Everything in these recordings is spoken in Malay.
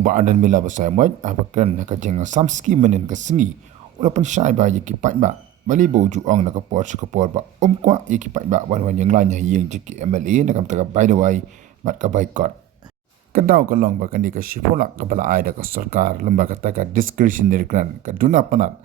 Uba adan mila basai moy abakan ka jeng samski menen ka sengi ula pan syai ba yiki pai ba bali bo ju ong na ka por ba kwa yiki pai ba wan yang lanya yeng jiki MLA na kam ta by the way mat ka boycott kadau ka long ba kan ka shipolak ka bala ai da ka sarkar lembaga ta ka discretionary grant ka duna panat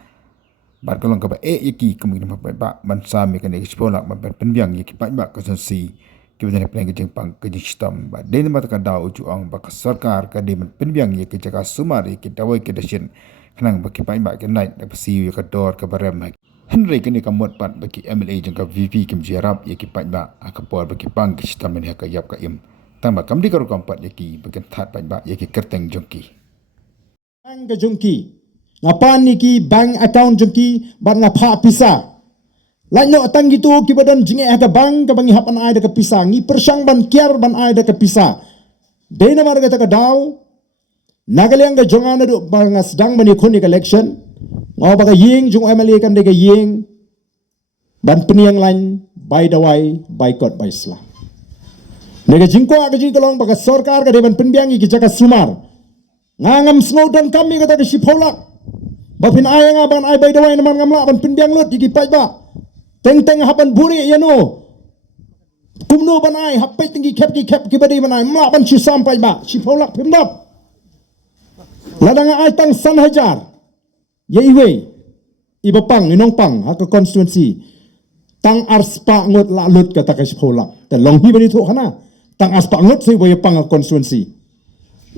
bat ka long ka ba yiki kemungkinan pai ba ban sami kan ka shipolak ba penbiang yiki pai ba ka sensi kibutan plan ke pang ke sistem ba den mat ka dau ju ong ba ka sarkar ka de penbiang ye ke jaka sumar ke dawai ke dasin kanang ba ki pai ba ke night da pasi ka dor ka barem Henry ke ni ka mot pat ba ki MLA jeng ka VP kim jarap ye ki pai ba ka por ba ki pang ke sistem ni ka yap ka im tang ba kam di ka ro kampat ye ki ba kan that pai ba ye ki kerteng jongki bank ke jongki ngapan ni ki bank account jongki ban ngapa pisa Lanyo atang gitu kibadan jinge aga bang ka bangi hapan ai da ka pisa ngi persang ban kiar ban ai da ka pisa deina mar ga ta ka daw nagaliang ga jongana do bang sedang bani khoni ka election ngau baga ying jung MLA kam de ga ying ban peniang lain by the way boycott by Islam nega jingko aga jing kolong baga sarkar ga de ban penbiang ki jaka sumar ngangam snowden kami ga ta ka sipolak bapin ai nga ban ai by the way naman ngamla ban penbiang lut ki pai ba Teng hapan buri ya no. Kumno banai hapai tinggi kep ki badi banai mak ban si sampai ba si polak pimdap. Ladang ai tang san hajar. Ye iwe. Iba pang inong pang ha ka constituency. Tang arspa ngot la lut kata ka si polak. Te long hi bani tu hana. Tang arspa ngot si boy pang constituency.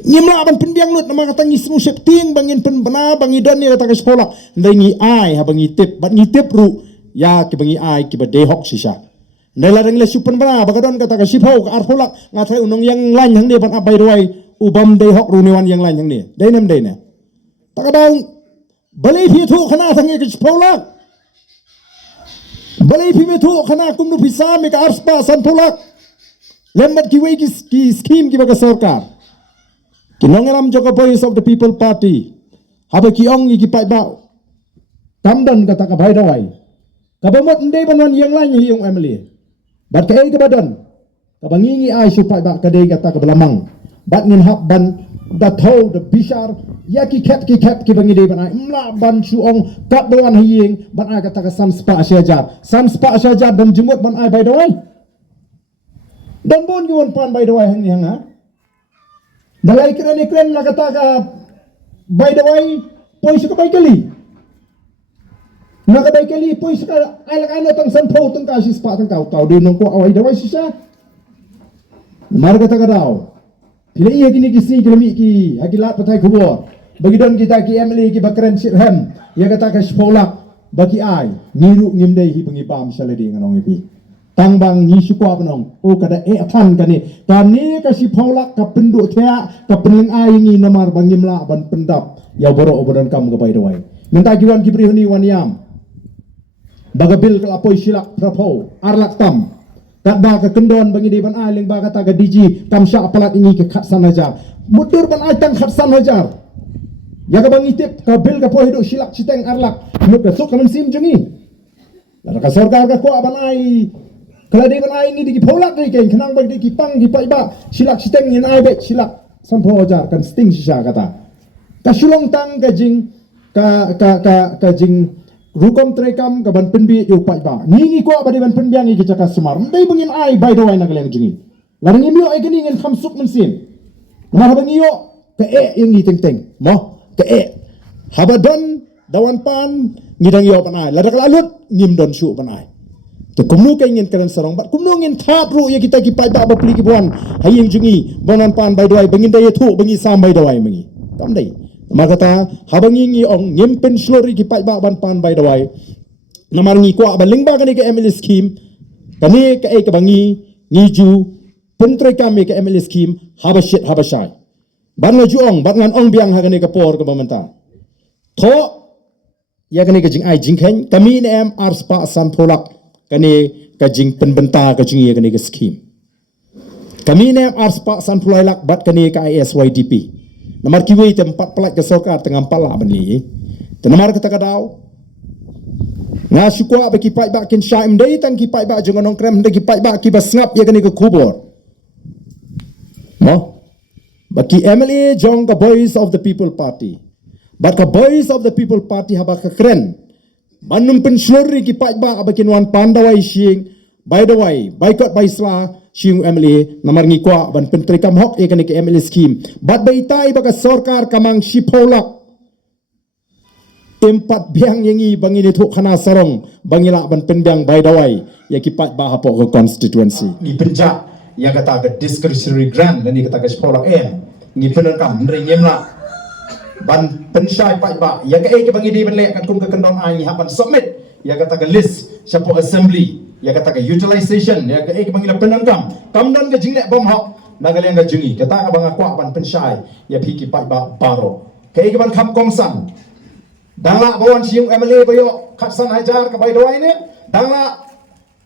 Nyimla ban penbiang lut nama kata ngi semu septing bangin pen bana bangi dan ni kata ka si polak. Ndai ngi ai ha bangi tip bat ngi tip ru ya ki bangi ai ki ba dehok sisa nela reng le supen bana bagadon kata ka sipau ka arholak ngathai unong yang lain hang de ban abai roi ubam dehok runiwan yang lain hang ne deinem de ne takadau balai phi thu khana thangi ki sipau lak balai phi me thu khana kumnu pisa me ka arspa san pulak lembat ki wei ki scheme ki ba ka sarkar kinongeram joka voice of the people party haba ki ong ki pai ba tamdan kata ka bai roi kabamot ndai banon yang lain yung MLA bat kai ke badan kabangingi ai supai ba kadai kata ke belamang bat ngin hab ban da thau the bishar ya ki kep ki bangi dei ban ai mla ban suong kat bawan hiying ban ai kata ke sam spa asyajar dan jemut ban ai by the way dan bon giwon pan by the way hang ni hang ha dalai kren la kata ka by the way poi su ka bai kali Nakaday kali po isa alak-ano tang sanpo tang kasi spa tang kau din nung ko away daway siya. Marga taga daw. Pilai iya gini kisi kilami ki hagilat patay kubor. Bagi don kita ki MLA ki bakren sirhem. Ya kata ka spolak bagi ay ngiru ngimday hi pangibam sa ladi nganong ipi. Tangbang ni sukwa panong. O kada apan kani. Kani ka sipolak ka penduk tia ka penling ay ni namar bangimla ban pendap. Ya boro obodan kam ka bay daway. Minta giwan ki prihuni waniam. Bagabil kalapoy silak prapo arlak tam kat ba ka kendon bangi di ban aling ba kata ka diji kam sya apalat ini ke khatsan hajar mudur ban aitang khatsan hajar ya ka bangi tip ka bil ka pohido silak citeng arlak mut ka sok kamen sim jengi la ka sarkar ka ko ban ai kala di ban ai ini di polak ni ken kenang bagi di pang di pai ba silak citeng ni ai be silak sampo hajar kan sting sisa kata ka sulong tang ka jing ka jing Rukom trekam ka ban penbi yu pai ba ngingi ko ba di ban penbiang ki jaka semar ndai bangin ai by the way nagaleng jingi larang imyo ai gani ngin khamsuk mensin mar bangiyo ka yang ni teng mo ka habadon dawan pan ngidang yo panai ladak lalut ngim don su panai te kumnu ka ngin keren sarong bat kumnu ngin that ru ya kita ki pai ba pli ki buan hayeng jingi bonan pan by the way bangin dai thu bangi sam by the way mangi kam dai Makata habang ngi ong nyimpen slori ki pai ba ban pan by the way namar ngi kwa baling ba kani ke MLA scheme kani ke ka bangi ngiju pentre kami ke MLA scheme habashai ban ngaju ong ban ngan ong biang ha kani ke por ke pemanta tho ya kani ke jing ai jing khen kami ne am arspa san polak kani ke jing penbenta ke jing ya kani ke scheme kami ne am arspa san polak bat kani ke ISYDP Namar kiwi tempat pelak ke sokar tengah pala beli. Tenamar kata kadau. Nga syukwa bagi pai ba kin syaim dai tang ki pai ba jangan nong krem dai ki pai ba ki basngap ya kani ke kubur. Mo. Baki MLA jong ka Voice of the People Party. Bat ka Voice of the People Party haba ka keren. Banum pensyuri ki pajba abakin wan pandawai shing. By the way, boycott by swa shing MLA namar ngi kwa ban pentri kam hok e kan ki MLA scheme. Bat bai tai baka sarkar kamang shipolak. Tempat biang yangi bangi ni thuk khana sarong bangila ban penbiang by the way ya ki pajba hapo ko constituency. Ni penja yang kata ke discretionary grant dan ni kata ke sekolah ni penerkam meringim lah ban pensai pak yang ke bagi di benlek kat kum ke kendong ai hapan submit yang kata ke list siapa assembly yang kata ke utilization yang ke bagi penerkam kamdan ke jinglek bom hok nagal yang ke jungi kata ke bang akwa ban pensai ya phiki pak baro ke ban kham kongsan dangla bawan siung MLA bayo khatsan hajar ke bai dawai ne dangla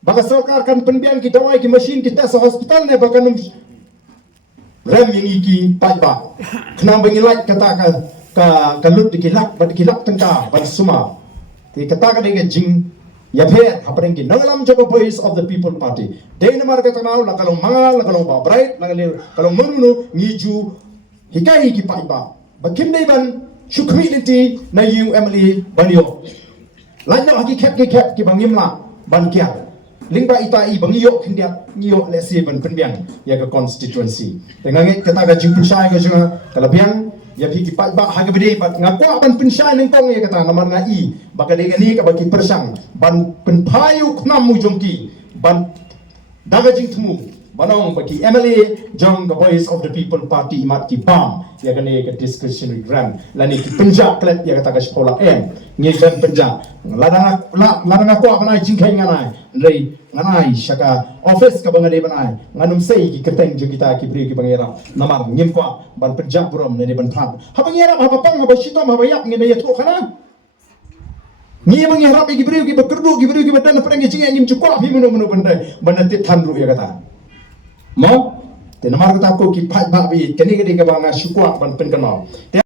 baka sarkar kan penbian kita wai ki mesin kita sa hospital ne baka num rem yang iki pajba kena bangilai kata ka lut dikilap tengka ban suma ti kata ka dengan jing ya phe apeng ki nangalam jogo Voice of the People Party dein mar kata nau la kalong mangal la kalong ba bright la kalong munu ngiju hikai ki pajba bakim dei ban community na UMLA banyo lanyo haki kep ki bangim la ban kia lingba itai bangiyo kindia ngiyo lesi ban penbiang ya ke constituency dengan kata ga jing pensai ga junga kalabiang ya phiki pa ba ha ga bede bat ngakwa ban pensai ning kong ya kata namar ngai baka de ni ka baki persang ban penpayu knam mu jongki ban daga jing temu banong baki MLA jong ga Voice of the People Party mat ki bam ya kene ke discretionary grant lani ki penja klet ya kata ga sekolah ngi kan penja ladang aku apa nai jingkai nganai rei nganai syaka office ka bangade banai nganum sei ki keteng jo kita ki bri ki bangera namar ngim kwa ban penja burom ne ban phat ha bangera ha pang ha bashito ha bayak ngene ya to khana ngi bangera ki bri ki bakerdu ki bri ki badan perang jinga ngim cukwa hi menu banda tit thanru ya kata mo te namar kata ko ki phat ba bi keni ka banga syukwa ban pen kanau